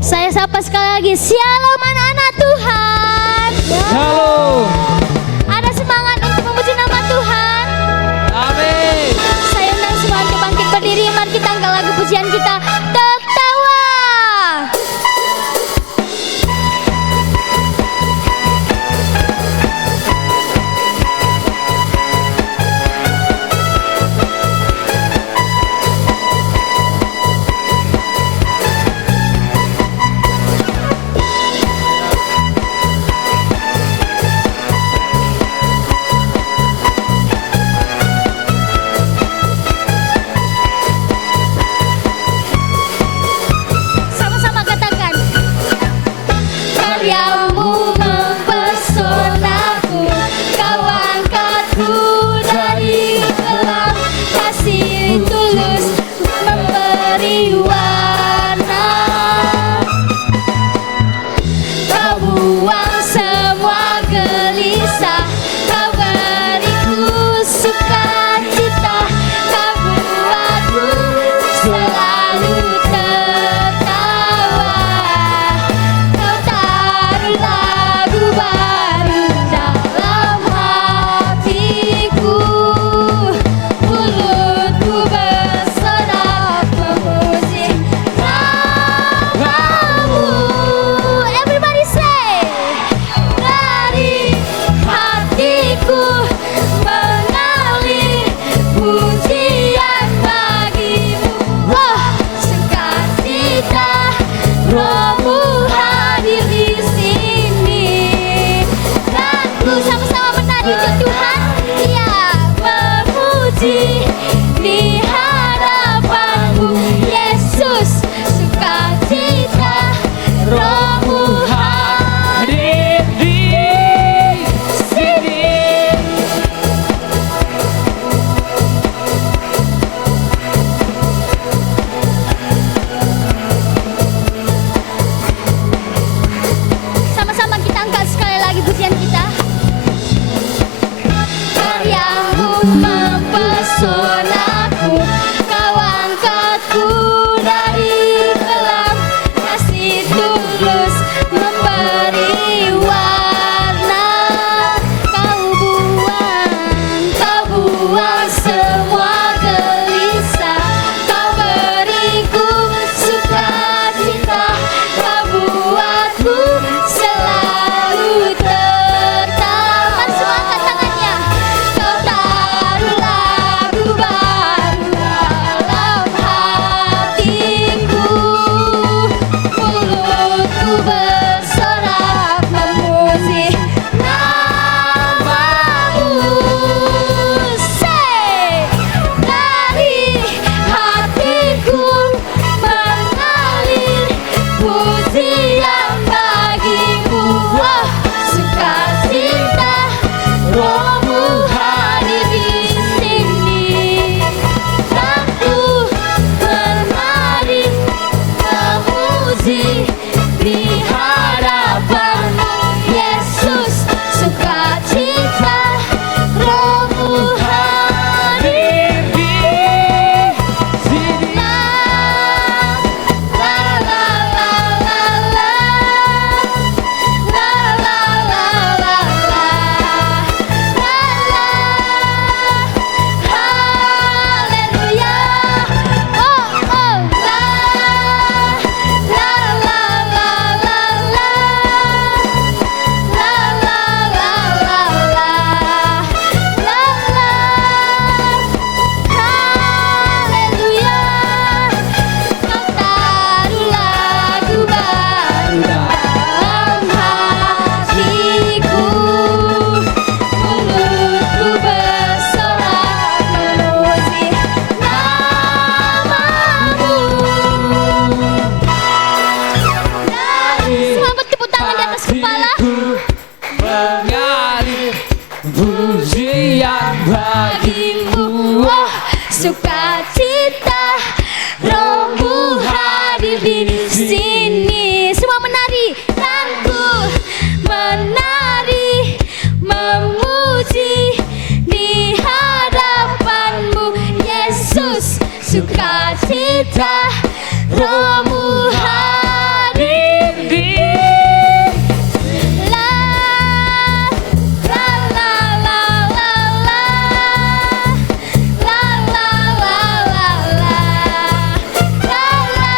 Saya sapa sekali lagi, Shalom anak-anak Tuhan. Shalom. Ada semangat untuk memuji nama Tuhan. Amin. Saya undang semua untuk bangkit berdiri. Mari kita angkat lagu pujian kita, Tertawa. Sama-sama katakan, karyamu mempesonaku, kau angkatku dari gelap, kasih tulus memberi warna. Kau buang semua gelisah, kau beriku sukacita, kau buatku selalu tertawa. Kau taruh lagu baru dalam hatiku, mulutku bersorak memuji namamu. Everybody say, dari hatiku mengalir pujian bagimu. Wah, sukacita Rohmu hadir di sini. Dan ku sama-sama menari untuk Tuhan. Iya, memuji di hadapanmu, Yesus. Sukacita Rohmu hadir Hadir di sini. Sama-sama kita angkat sekali lagi pujian kita. Karyamu mempesonaku, kau angkatku dari gelap, kasih tulus memberi warna. Kau buang semua gelisah, kau beriku sukacita, kau buatku selalu tertawa. Semua angkat tangannya. Kau taruh lagu baru dalam hatiku, mulutku bersorak memuji namamu. Say, dari hatiku mengalir pujian bagimu. Wah, sukacita Rohmu hadir di sini. Dan ku menari memuji di hadapanmu, Yesus. Sukacita Rohmu hadir di sini. la la la la la la la la la la la. Haleluya. Oh oh la la la la la la. La la la la la. La la. Haleluya. Kau taruh lagu baru dalam hatiku, mulutku bersorak memuji namamu. Semua bertepuk tangan di atas kepala. Hatiku mengalir pujian bagimu. Wah, sukacita Rohmu hadir di sini. Semua menari dan ku menari memuji di hadapanmu, Yesus. Sukacita Rohmu hadir di La la la la la la La la la la la La la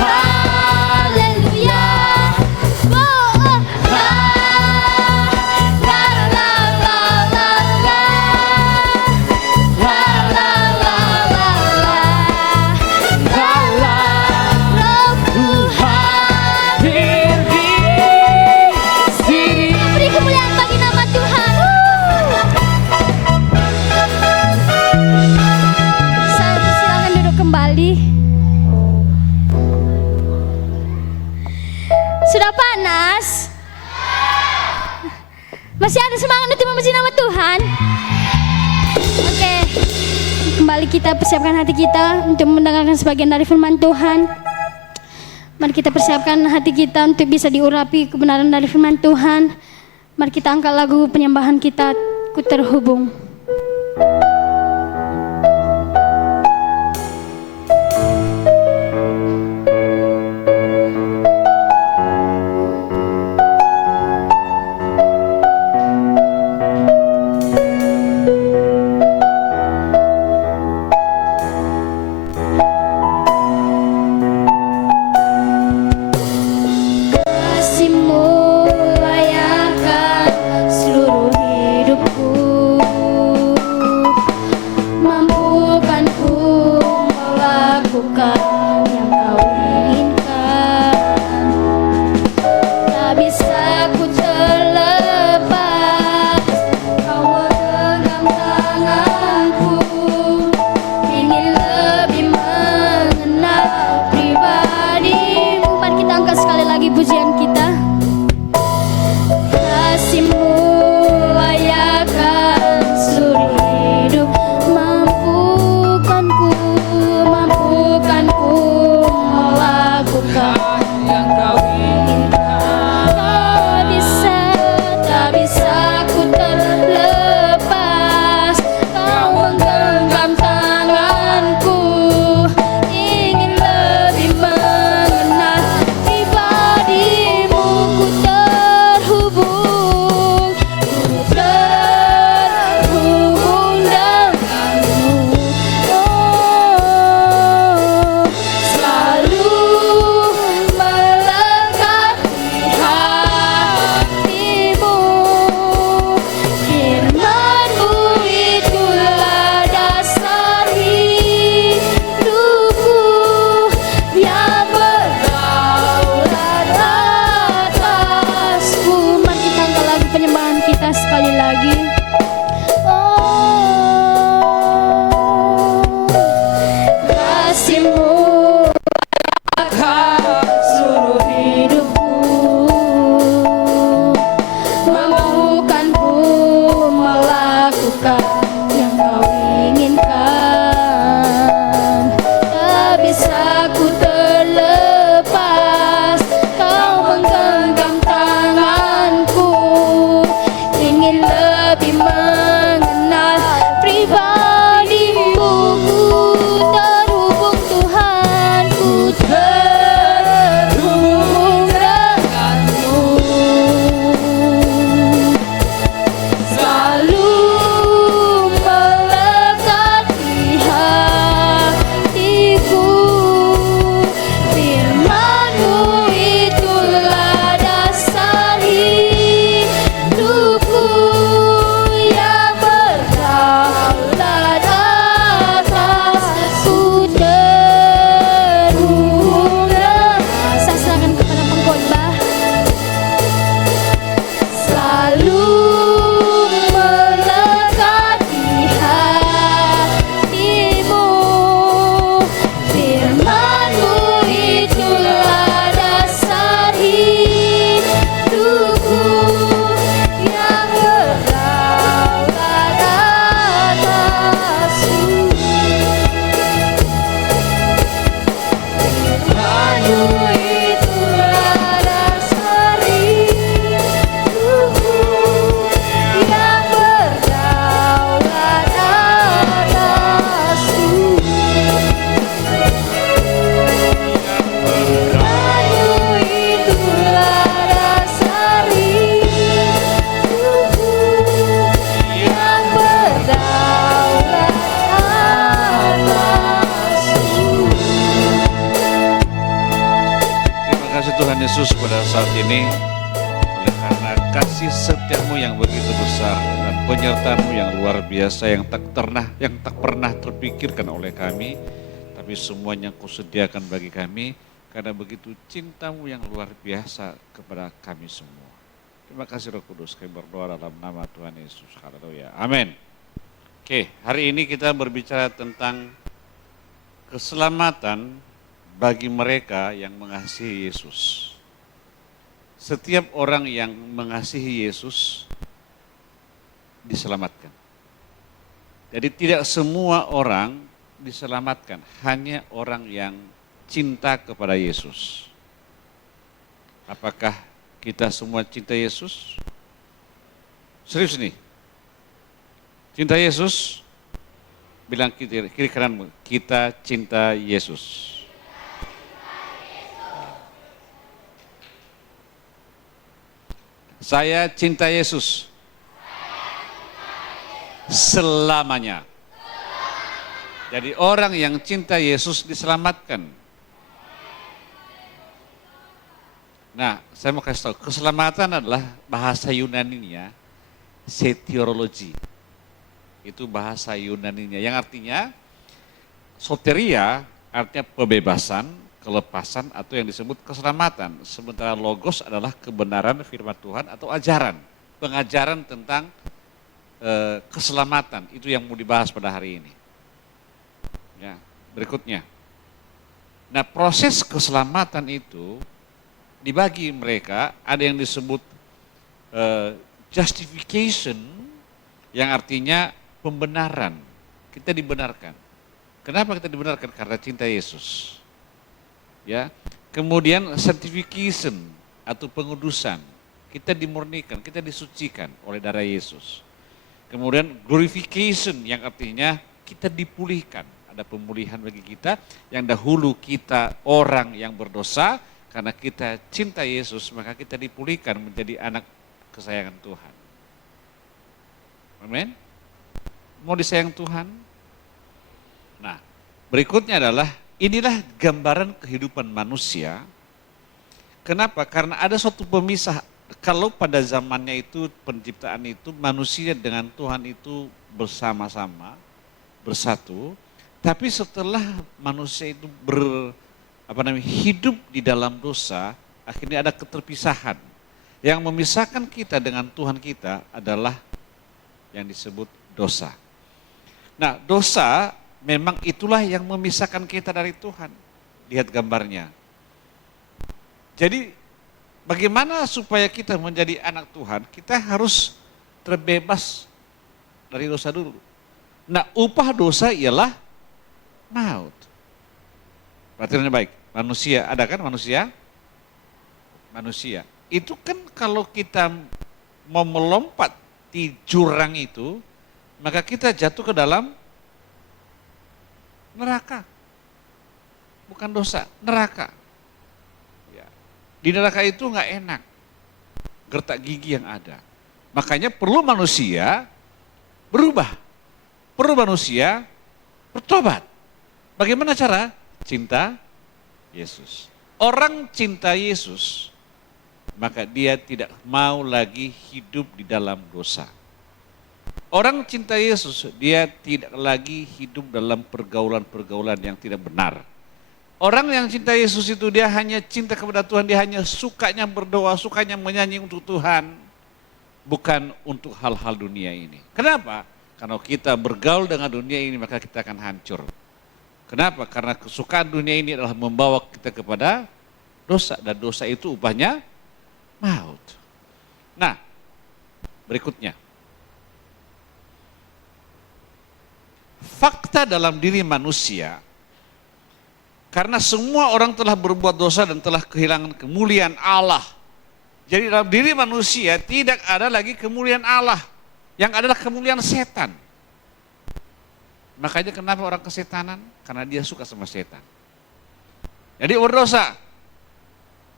Haleluya Oh oh La la la la la la La la la la la Rohmu hadir di sini. Beri kemuliaan bagi nama Tuhan. Silakan duduk kembali. Sudah panas? Masih ada semangat untuk memuji nama Tuhan? Oke. Kembali kita persiapkan hati kita untuk mendengarkan sebagian dari firman Tuhan. Mari kita persiapkan hati kita untuk bisa diurapi kebenaran dari firman Tuhan. Mari kita angkat lagu penyembahan kita, Ku Terhubung. Kasih-Mu layakan seluruh hidupku. Yesus pada saat ini, oleh karena kasih setiamu yang begitu besar dan penyertaanmu yang luar biasa yang tak pernah terpikirkan oleh kami, tapi semuanya kau sediakan bagi kami karena begitu cintamu yang luar biasa kepada kami semua. Terima kasih Roh Kudus, kami berdoa dalam nama Tuhan Yesus. Haleluya. Amin. Oke, hari ini kita berbicara tentang keselamatan bagi mereka yang mengasihi Yesus. Setiap orang yang mengasihi Yesus diselamatkan. Jadi tidak semua orang diselamatkan, hanya orang yang cinta kepada Yesus. Apakah kita semua cinta Yesus? Serius nih. Cinta Yesus? Bilang kiri kananmu, kita cinta Yesus. Saya cinta Yesus selamanya. Jadi orang yang cinta Yesus diselamatkan. Nah, saya mau kasih tahu, keselamatan adalah bahasa Yunaninya soteriologi. Itu bahasa Yunaninya yang artinya soteria artinya pembebasan, kelepasan atau yang disebut keselamatan. Sementara logos adalah kebenaran firman Tuhan atau ajaran, pengajaran tentang keselamatan. Itu yang mau dibahas pada hari ini. Ya, berikutnya. Nah, proses keselamatan itu dibagi mereka, ada yang disebut justification yang artinya pembenaran. Kita dibenarkan. Kenapa kita dibenarkan? Karena cinta Yesus. Ya, kemudian sanctification atau pengudusan, kita dimurnikan, kita disucikan oleh darah Yesus. Kemudian glorification yang artinya kita dipulihkan, ada pemulihan bagi kita yang dahulu kita orang yang berdosa, karena kita cinta Yesus maka kita dipulihkan menjadi anak kesayangan Tuhan. Amin. Mau disayang Tuhan? Nah, berikutnya adalah inilah gambaran kehidupan manusia. Kenapa? Karena ada suatu pemisah. Kalau pada zamannya itu penciptaan itu manusia dengan Tuhan itu bersama-sama, bersatu. Tapi setelah manusia itu hidup di dalam dosa, akhirnya ada keterpisahan. Yang memisahkan kita dengan Tuhan kita adalah yang disebut dosa. Nah, dosa memang itulah yang memisahkan kita dari Tuhan. Lihat gambarnya. Jadi bagaimana supaya kita menjadi anak Tuhan? Kita harus terbebas dari dosa dulu. Nah, upah dosa ialah maut. Perhatiannya baik. Manusia, ada kan manusia? Manusia. Itu kan kalau kita mau melompat di jurang itu, maka kita jatuh ke dalam neraka, bukan dosa, neraka. Ya. Di neraka itu nggak enak, gertak gigi yang ada. Makanya perlu manusia berubah, perlu manusia bertobat. Bagaimana cara? Cinta Yesus. Orang cinta Yesus, maka dia tidak mau lagi hidup di dalam dosa. Orang cinta Yesus, dia tidak lagi hidup dalam pergaulan-pergaulan yang tidak benar. Orang yang cinta Yesus itu dia hanya cinta kepada Tuhan, dia hanya sukanya berdoa, sukanya menyanyi untuk Tuhan, bukan untuk hal-hal dunia ini. Kenapa? Karena kita bergaul dengan dunia ini maka kita akan hancur. Kenapa? Karena kesukaan dunia ini adalah membawa kita kepada dosa, dan dosa itu upahnya maut. Nah, berikutnya. Fakta dalam diri manusia, karena semua orang telah berbuat dosa dan telah kehilangan kemuliaan Allah. Jadi dalam diri manusia tidak ada lagi kemuliaan Allah, yang adalah kemuliaan setan. Makanya kenapa orang kesetanan? Karena dia suka sama setan. Jadi berdosa,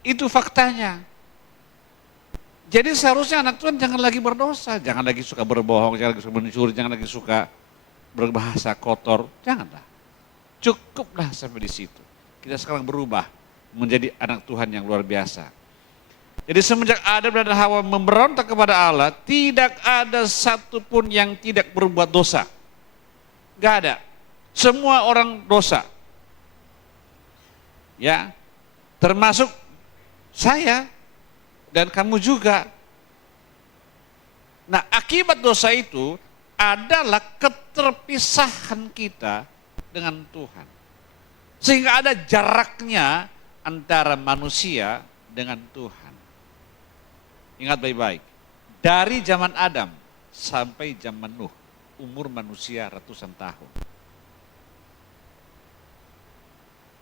itu faktanya. Jadi seharusnya anak Tuhan jangan lagi berdosa, jangan lagi suka berbohong, jangan lagi suka mencuri, jangan lagi suka berbahasa kotor, janganlah. Cukuplah sampai di situ. Kita sekarang berubah menjadi anak Tuhan yang luar biasa. Jadi semenjak Adam dan Hawa memberontak kepada Allah, tidak ada satupun yang tidak berbuat dosa. Gak ada. Semua orang dosa. Ya, termasuk saya dan kamu juga. Nah, akibat dosa itu adalah keterpisahan kita dengan Tuhan. Sehingga ada jaraknya antara manusia dengan Tuhan. Ingat baik-baik, dari zaman Adam sampai zaman Nuh, umur manusia ratusan tahun.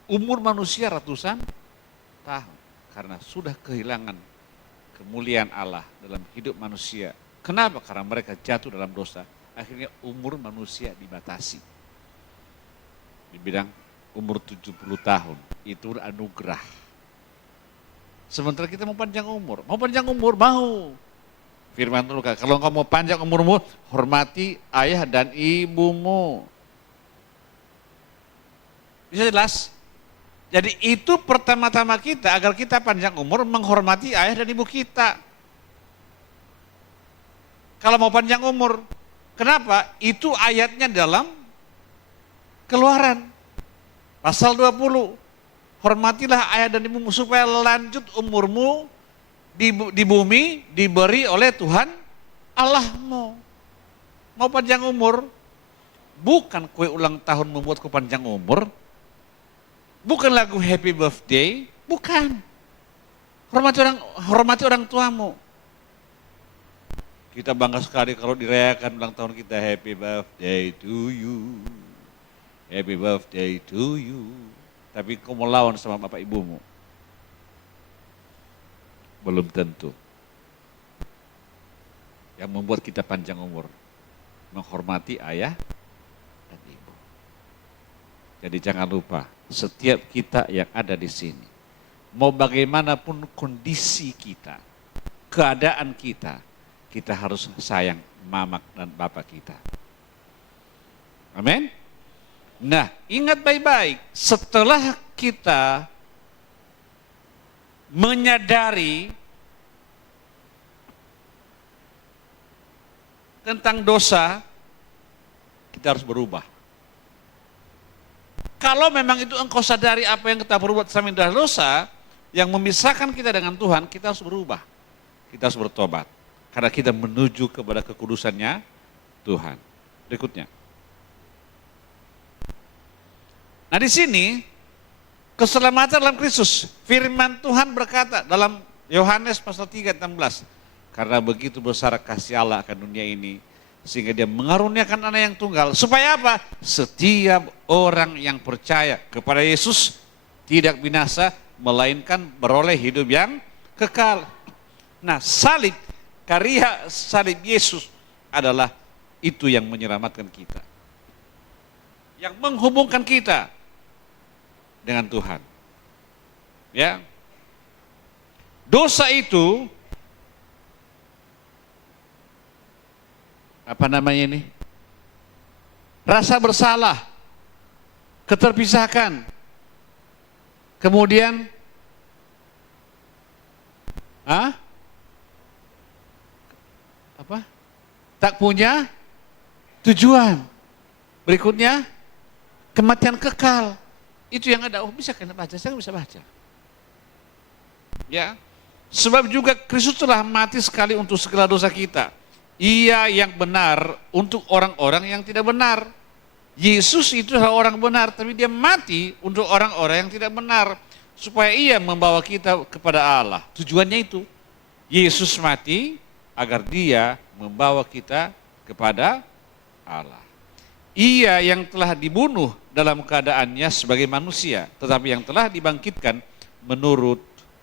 Umur manusia ratusan tahun, karena sudah kehilangan kemuliaan Allah dalam hidup manusia. Kenapa? Karena mereka jatuh dalam dosa, akhirnya umur manusia dibatasi. Dibilang umur 70 tahun, itu anugerah. Sementara kita mau panjang umur, mau. Firman Tuhan, kalau engkau mau panjang umurmu, hormati ayah dan ibumu. Bisa jelas? Jadi itu pertama-tama kita, agar kita panjang umur, menghormati ayah dan ibu kita. Kalau mau panjang umur, kenapa? Itu ayatnya dalam Keluaran, pasal 20. Hormatilah ayah dan ibumu supaya lanjut umurmu di bumi diberi oleh Tuhan Allahmu. Mau panjang umur, bukan kue ulang tahun membuatku panjang umur, bukan lagu happy birthday, bukan. Hormati orang tuamu. Kita bangga sekali kalau dirayakan ulang tahun kita, happy birthday to you, happy birthday to you. Tapi kau mau lawan sama bapak ibumu, belum tentu. Yang membuat kita panjang umur, menghormati ayah dan ibu. Jadi jangan lupa, setiap kita yang ada di sini, mau bagaimanapun kondisi kita, keadaan kita, kita harus sayang mama dan bapak kita. Amin. Nah, ingat baik-baik, setelah kita menyadari tentang dosa, kita harus berubah. Kalau memang itu engkau sadari apa yang kita perbuat sama dosa, yang memisahkan kita dengan Tuhan, kita harus berubah. Kita harus bertobat. Karena kita menuju kepada kekudusannya Tuhan. Berikutnya. Nah di sini, keselamatan dalam Kristus. Firman Tuhan berkata dalam Yohanes pasal 3:16. Karena begitu besar kasih Allah akan dunia ini, sehingga dia mengaruniakan anak yang tunggal. Supaya apa? Setiap orang yang percaya kepada Yesus tidak binasa, melainkan beroleh hidup yang kekal. Nah salib, karya salib Yesus adalah itu yang menyelamatkan kita. Yang menghubungkan kita dengan Tuhan. Ya. Dosa itu apa namanya ini? Rasa bersalah, keterpisahkan. Kemudian tak punya tujuan. Berikutnya kematian kekal. Itu yang ada. Oh bisa kena baca, saya bisa baca. Ya, sebab juga Kristus telah mati sekali untuk segala dosa kita. Ia yang benar untuk orang-orang yang tidak benar. Yesus itu adalah orang benar, tapi dia mati untuk orang-orang yang tidak benar. Supaya ia membawa kita kepada Allah. Tujuannya itu. Yesus mati agar dia membawa kita kepada Allah. Ia yang telah dibunuh dalam keadaannya sebagai manusia, tetapi yang telah dibangkitkan menurut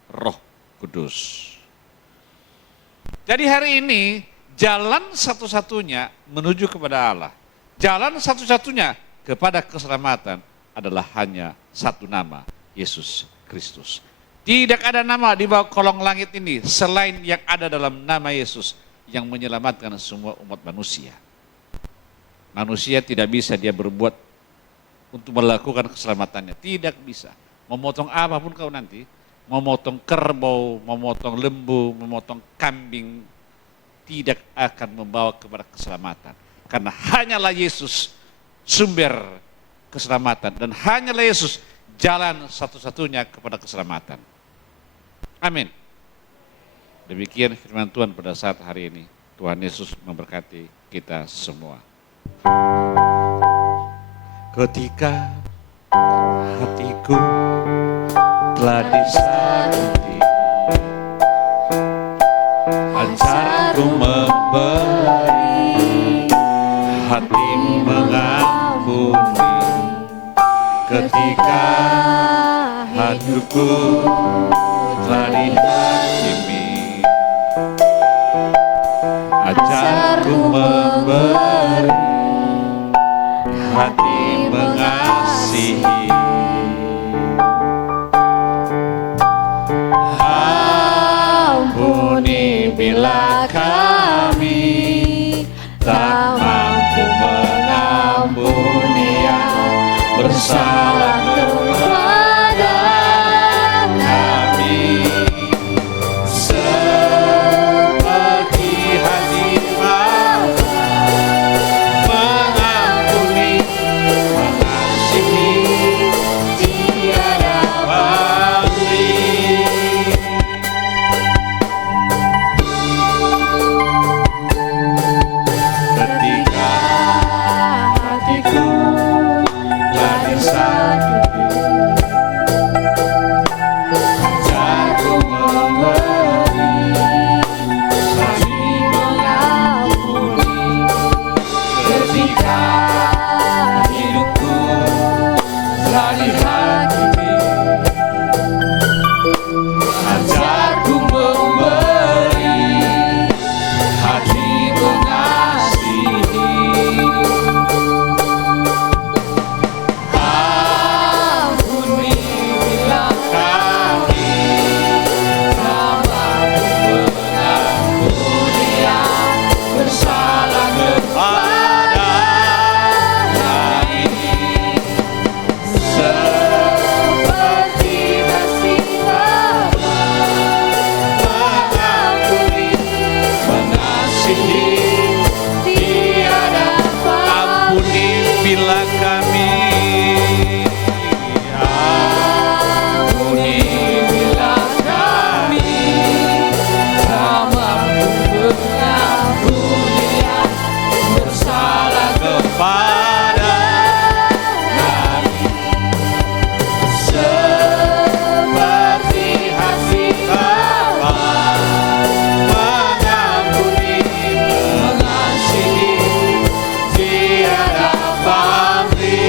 Roh Kudus. Jadi hari ini jalan satu-satunya menuju kepada Allah, jalan satu-satunya kepada keselamatan adalah hanya satu nama, Yesus Kristus. Tidak ada nama di bawah kolong langit ini selain yang ada dalam nama Yesus yang menyelamatkan semua umat manusia. Manusia tidak bisa dia berbuat untuk melakukan keselamatannya. Tidak bisa. Memotong apapun kau nanti, memotong kerbau, memotong lembu, memotong kambing tidak akan membawa kepada keselamatan. Karena hanyalah Yesus sumber keselamatan dan hanyalah Yesus jalan satu-satunya kepada keselamatan. Amin. Demikian firman Tuhan pada saat hari ini. Tuhan Yesus memberkati kita semua. Ketika hatiku telah disakiti, ajarku memberi, hati mengampuni. Ketika hatiku telah dihakimi, ajarku memberi, hati mengasihi. Ampuni bila kami tak mampu mengampuni yang bersalah kepada kami, seperti hati Bapa mengampuni, mengasihi, tiada pamrih. Ketika hatiku telah disakiti, ajarku memberi, saling mengampuni. Ketika hidupku telah dihakimi, ajarku memberi, hati mengasihi. Ampuni bila kami tak mampu mengampuni yang bersalah kepada kami, seperti kasih Bapa mengampuni, mengasihi, tiada ampuni bila kami, ampuni bila kami tak mampu mengampuni yang bersalah kepada kami, seperti hati Bapa mengampuni, mengasihi, tiada pamrih.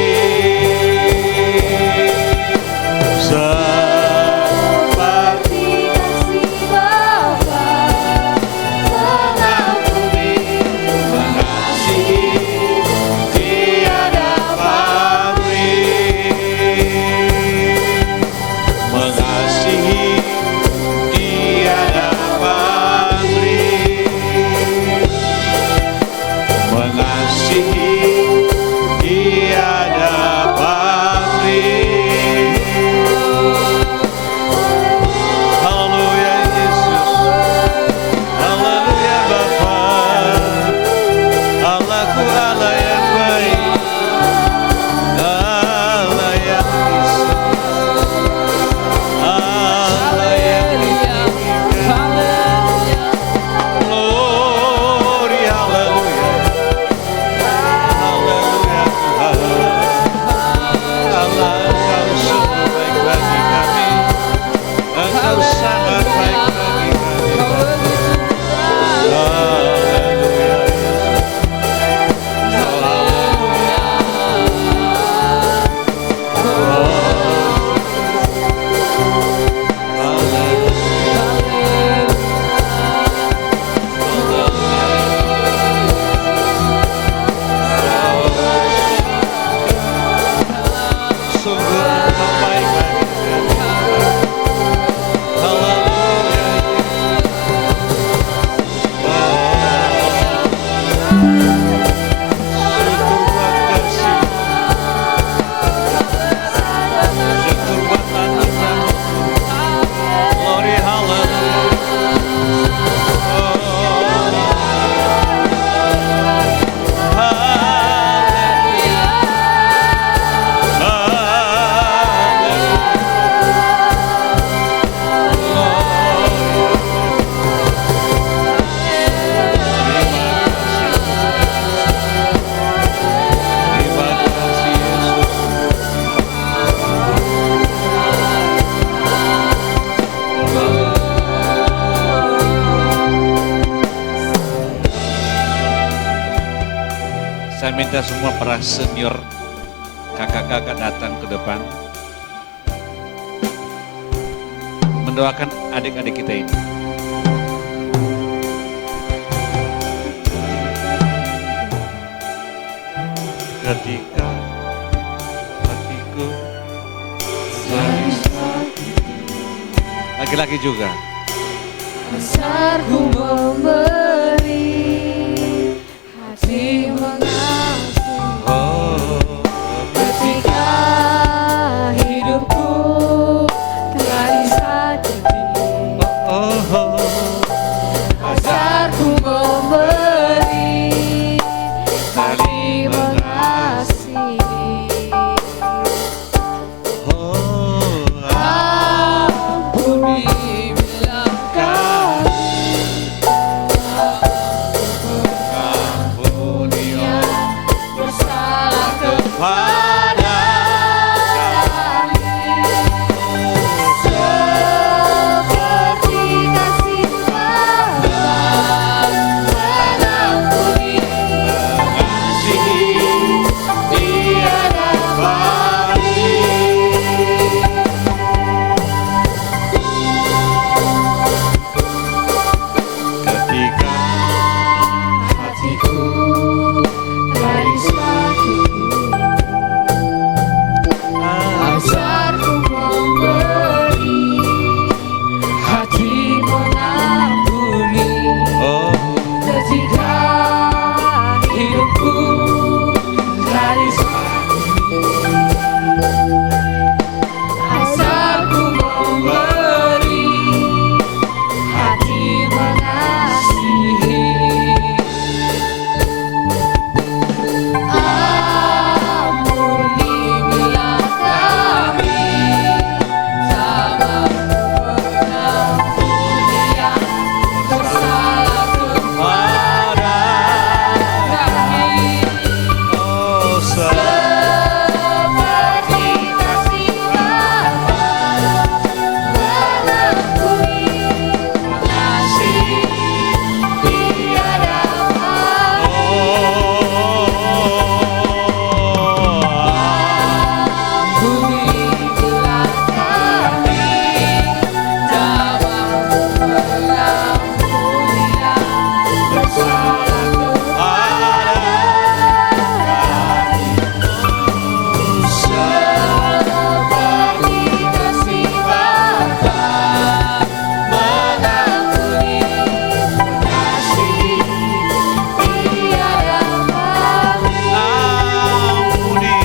kita semua para senior, kakak-kakak datang ke depan. Mendoakan adik-adik kita ini. Ketika hatiku jadi laki-laki juga. Dasarku memberi, hati mengasihi. Oh, Ketika hidupku telah disakiti, oh, dasarku memberi, hati mengasihi. oh, Ampuni bila ampuni bersalah kepada seperti kasih Bapa mengampuni mengasihi tiada ketika hatiku telah disakiti, dasarku memberi, hati mengampuni. oh, Ketika hidupku telah disakiti, dasarku memberi, hati mengasihi. Ampuni bila kami sama mengampuni yang bersalah kepada kami, oh, seperti kasih Bapa mengampuni mengasihi tiada ampuni bila kami tak mampu mengampuni yang bersalah kepada kami, seperti kasih Bapa mengampuni mengasihi tiada ampuni.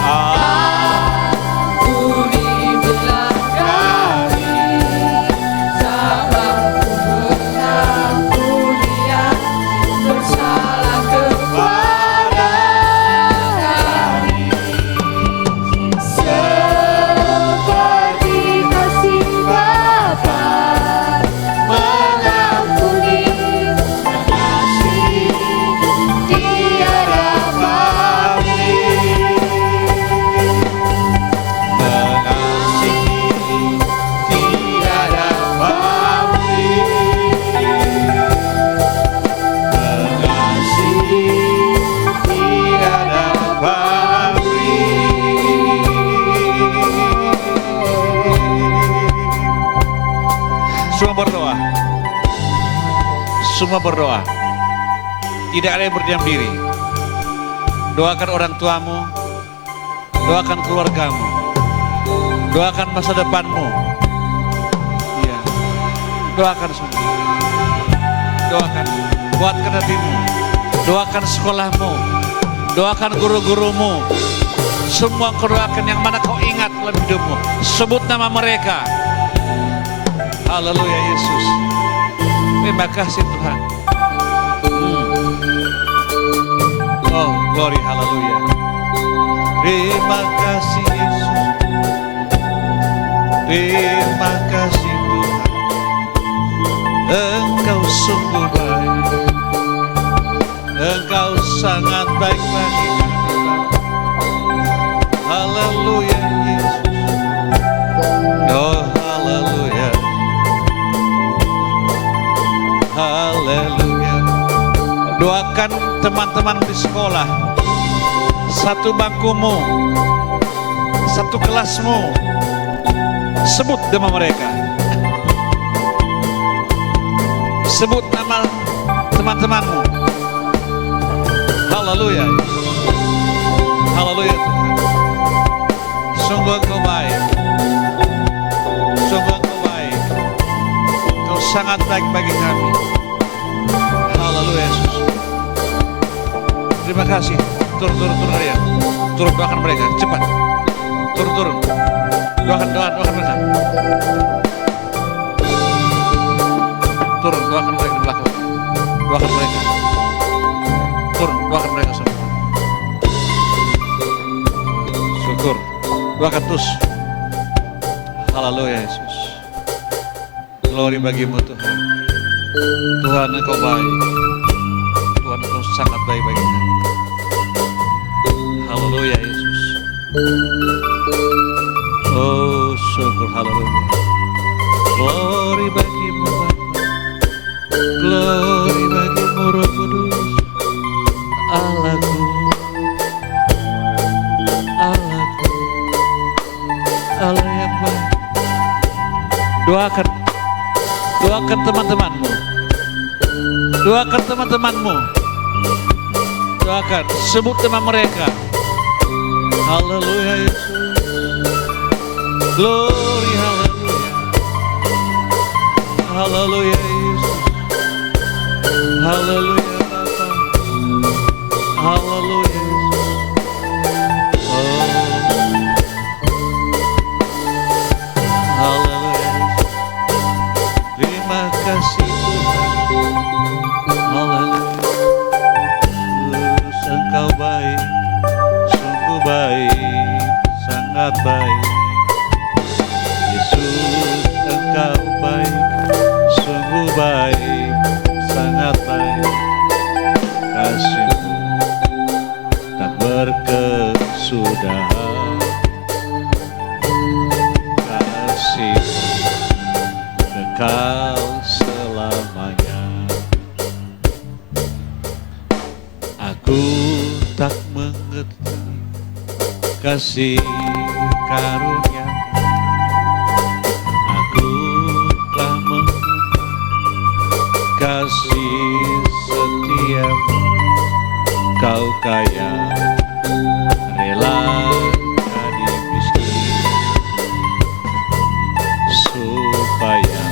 Ampuni bila kami tak mampu mengampuni yang bersalah kepada kami, seperti kasih Bapa mengampuni mengasihi tiada pamrih. Semua berdoa. Semua berdoa. Tidak ada yang berdiam diri. Doakan orang tuamu. Doakan keluargamu. Doakan masa depanmu. Iya. Doakan semua. Doakan. Kuatkan hatimu. Doakan sekolahmu. Doakan guru-gurumu. Semua kau doakan yang mana kau ingat dalam hidupmu. Sebut nama mereka. Haleluya Yesus. Terima kasih Tuhan. Oh, glory, haleluya. Terima kasih Yesus. Terima kasih Tuhan. Engkau sungguh baik. Engkau sangat baik bagi kami. Haleluya Yesus. Oh, haleluya. Haleluya. Doakan teman-teman di sekolah, satu bangkumu, satu kelasmu, sebut nama mereka. Sebut nama teman-temanmu. Haleluya. Haleluya Tuhan. Sungguh Engkau baik. Sungguh Engkau baik. Engkau sangat baik bagi kami. Haleluya Yesus. Terima kasih. Turun kalian. Turun doakan mereka. Cepat. Turun. Doakan mereka. Turun, doakan mereka di belakang. Doakan mereka. Turun, doakan mereka semua. Syukur. Doakan terus. Haleluya Yesus. Glory bagimu Tuhan. Tuhan Engkau baik. Tuhan Engkau sangat baik bagi kami. Haleluya Yesus. Oh syukur, haleluya. Glory bagimu Bapa. Glory bagimu Roh Kudus. Allahku. Allahku. Allah yang baik. Doakan teman-temanmu. Doakan teman-temanmu. Doakan, sebut nama mereka. Haleluya Yesus. Glory, haleluya. Haleluya Yesus. Haleluya Bapa. Haleluya Yesus. Oh. Haleluya Yesus. Terima kasih Tuhan. Haleluya. Engkau baik, sungguh baik, sangat baik. Yesus, Engkau baik, sungguh baik, sangat baik. Kasih-Mu tak berkesudahan. Kasih-Mu kekal selamanya. Aku tak mengerti kasih karunia. Aku telah mengerti kasih setiamu. Kau kaya, rela jadi miskin, supaya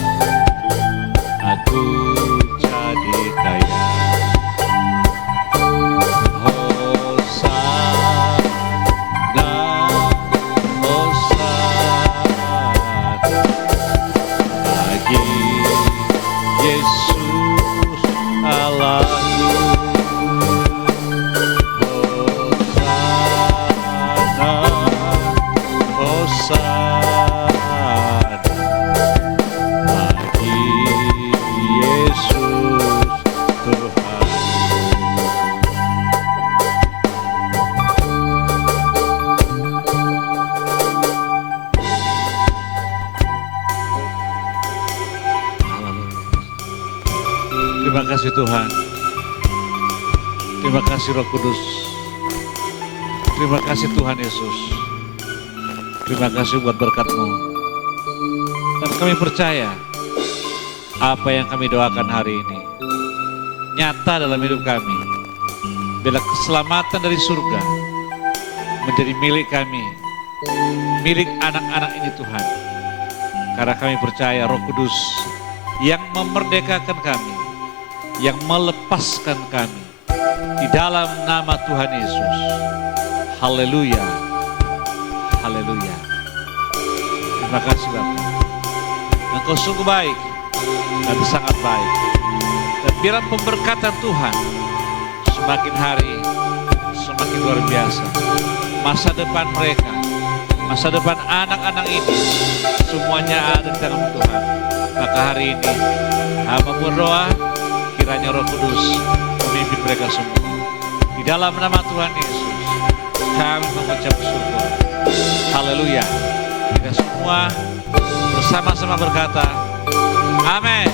aku jadi kaya. Hosana, Hosana bagi Yesus Allahku. Hosana, Hosana bagi Yesus Tuhan. Terima kasih Tuhan. Terima kasih Roh Kudus. Terima kasih Tuhan Yesus. Terima kasih buat berkat-Mu. Dan kami percaya apa yang kami doakan hari ini nyata dalam hidup kami. Bila keselamatan dari surga menjadi milik kami, milik anak-anak ini Tuhan. Karena kami percaya Roh Kudus yang memerdekakan kami, yang melepaskan kami di dalam nama Tuhan Yesus. Haleluya. Haleluya. Terima kasih Bapa. Engkau sungguh baik dan sangat baik. Dan biar pemberkatan Tuhan semakin hari semakin luar biasa. Masa depan mereka, masa depan anak-anak ini semuanya ada di tangan Tuhan. Maka hari ini hamba berdoa kiranya Roh Kudus memimpin mereka semua. Di dalam nama Tuhan Yesus kami mengucap syukur. Haleluya. Kita semua bersama-sama berkata, amin.